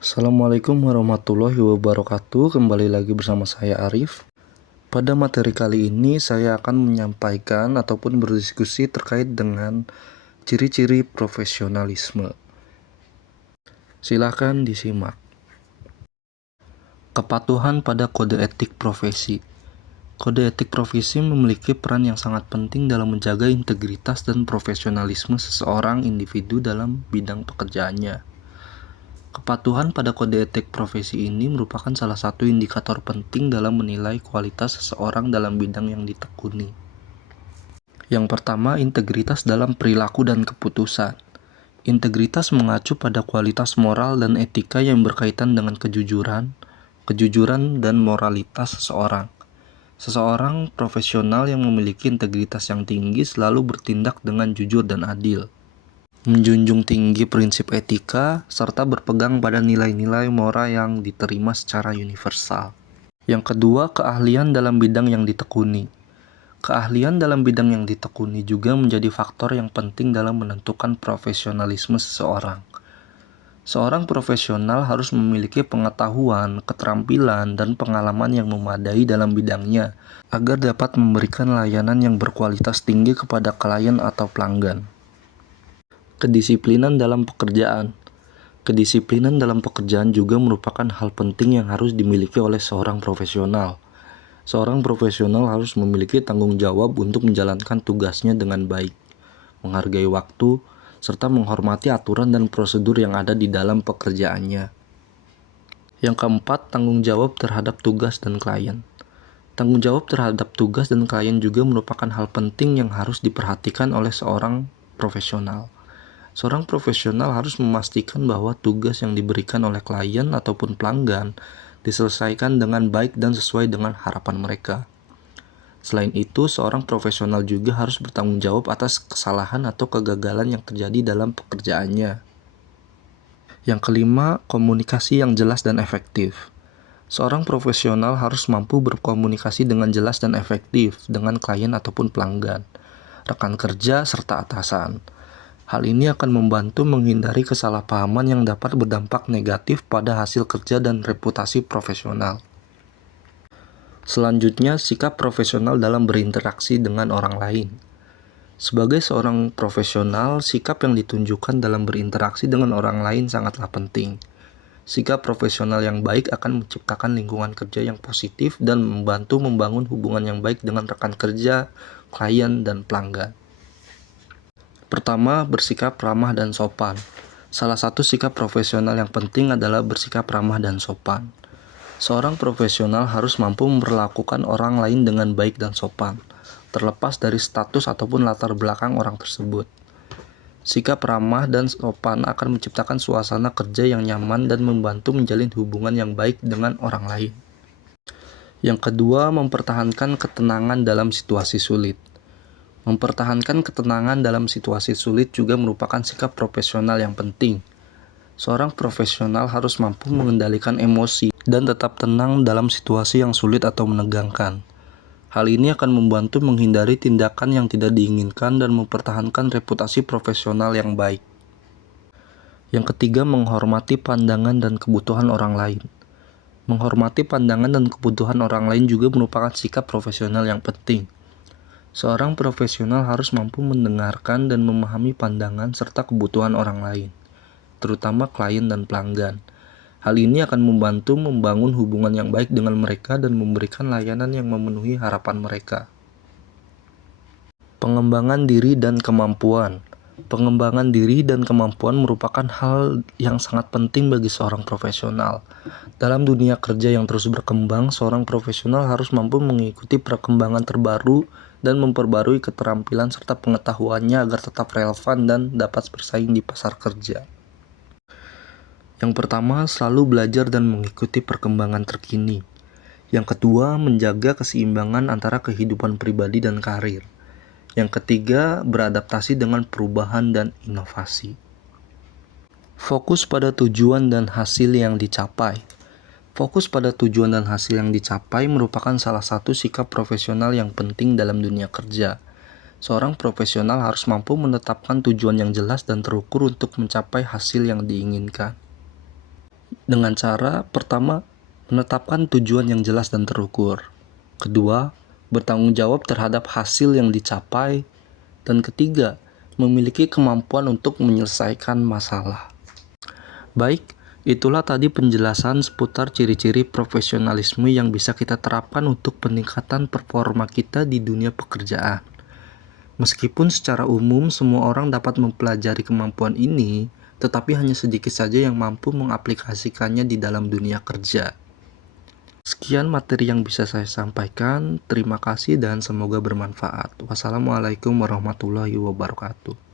Assalamualaikum warahmatullahi wabarakatuh. Kembali lagi bersama saya Arif. Pada materi kali ini saya akan menyampaikan ataupun berdiskusi terkait dengan ciri-ciri profesionalisme. Silakan disimak. Kepatuhan pada kode etik profesi. Kode etik profesi memiliki peran yang sangat penting dalam menjaga integritas dan profesionalisme seseorang individu dalam bidang pekerjaannya. Kepatuhan pada kode etik profesi ini merupakan salah satu indikator penting dalam menilai kualitas seseorang dalam bidang yang ditekuni. Yang pertama, integritas dalam perilaku dan keputusan. Integritas mengacu pada kualitas moral dan etika yang berkaitan dengan kejujuran dan moralitas seseorang. Seseorang profesional yang memiliki integritas yang tinggi selalu bertindak dengan jujur dan adil, menjunjung tinggi prinsip etika, serta berpegang pada nilai-nilai moral yang diterima secara universal. Yang kedua, keahlian dalam bidang yang ditekuni. Keahlian dalam bidang yang ditekuni juga menjadi faktor yang penting dalam menentukan profesionalisme seseorang. Seorang profesional harus memiliki pengetahuan, keterampilan, dan pengalaman yang memadai dalam bidangnya agar dapat memberikan layanan yang berkualitas tinggi kepada klien atau pelanggan. Kedisiplinan dalam pekerjaan. Kedisiplinan dalam pekerjaan juga merupakan hal penting yang harus dimiliki oleh seorang profesional. Seorang profesional harus memiliki tanggung jawab untuk menjalankan tugasnya dengan baik, menghargai waktu, serta menghormati aturan dan prosedur yang ada di dalam pekerjaannya. Yang keempat, tanggung jawab terhadap tugas dan klien. Tanggung jawab terhadap tugas dan klien juga merupakan hal penting yang harus diperhatikan oleh seorang profesional. Seorang profesional harus memastikan bahwa tugas yang diberikan oleh klien ataupun pelanggan diselesaikan dengan baik dan sesuai dengan harapan mereka. Selain itu, seorang profesional juga harus bertanggung jawab atas kesalahan atau kegagalan yang terjadi dalam pekerjaannya. Yang kelima, komunikasi yang jelas dan efektif. Seorang profesional harus mampu berkomunikasi dengan jelas dan efektif dengan klien ataupun pelanggan, rekan kerja, serta atasan. Hal ini akan membantu menghindari kesalahpahaman yang dapat berdampak negatif pada hasil kerja dan reputasi profesional. Selanjutnya, sikap profesional dalam berinteraksi dengan orang lain. Sebagai seorang profesional, sikap yang ditunjukkan dalam berinteraksi dengan orang lain sangatlah penting. Sikap profesional yang baik akan menciptakan lingkungan kerja yang positif dan membantu membangun hubungan yang baik dengan rekan kerja, klien, dan pelanggan. Pertama, bersikap ramah dan sopan. Salah satu sikap profesional yang penting adalah bersikap ramah dan sopan. Seorang profesional harus mampu memperlakukan orang lain dengan baik dan sopan, terlepas dari status ataupun latar belakang orang tersebut. Sikap ramah dan sopan akan menciptakan suasana kerja yang nyaman dan membantu menjalin hubungan yang baik dengan orang lain. Yang kedua, mempertahankan ketenangan dalam situasi sulit. Mempertahankan ketenangan dalam situasi sulit juga merupakan sikap profesional yang penting. Seorang profesional harus mampu mengendalikan emosi dan tetap tenang dalam situasi yang sulit atau menegangkan. Hal ini akan membantu menghindari tindakan yang tidak diinginkan dan mempertahankan reputasi profesional yang baik. Yang ketiga, menghormati pandangan dan kebutuhan orang lain. Menghormati pandangan dan kebutuhan orang lain juga merupakan sikap profesional yang penting. Seorang profesional harus mampu mendengarkan dan memahami pandangan serta kebutuhan orang lain, terutama klien dan pelanggan. Hal ini akan membantu membangun hubungan yang baik dengan mereka dan memberikan layanan yang memenuhi harapan mereka. Pengembangan diri dan kemampuan. Pengembangan diri dan kemampuan merupakan hal yang sangat penting bagi seorang profesional. Dalam dunia kerja yang terus berkembang, seorang profesional harus mampu mengikuti perkembangan terbaru dan memperbarui keterampilan serta pengetahuannya agar tetap relevan dan dapat bersaing di pasar kerja. Yang pertama, selalu belajar dan mengikuti perkembangan terkini. Yang kedua, menjaga keseimbangan antara kehidupan pribadi dan karir. Yang ketiga, beradaptasi dengan perubahan dan inovasi. Fokus pada tujuan dan hasil yang dicapai. Fokus pada tujuan dan hasil yang dicapai merupakan salah satu sikap profesional yang penting dalam dunia kerja. Seorang profesional harus mampu menetapkan tujuan yang jelas dan terukur untuk mencapai hasil yang diinginkan. Dengan cara pertama, menetapkan tujuan yang jelas dan terukur. Kedua, bertanggung jawab terhadap hasil yang dicapai. Dan ketiga, memiliki kemampuan untuk menyelesaikan masalah. Baik, itulah tadi penjelasan seputar ciri-ciri profesionalisme yang bisa kita terapkan untuk peningkatan performa kita di dunia pekerjaan. Meskipun secara umum semua orang dapat mempelajari kemampuan ini, tetapi hanya sedikit saja yang mampu mengaplikasikannya di dalam dunia kerja. Sekian materi yang bisa saya sampaikan. Terima kasih dan semoga bermanfaat. Wassalamualaikum warahmatullahi wabarakatuh.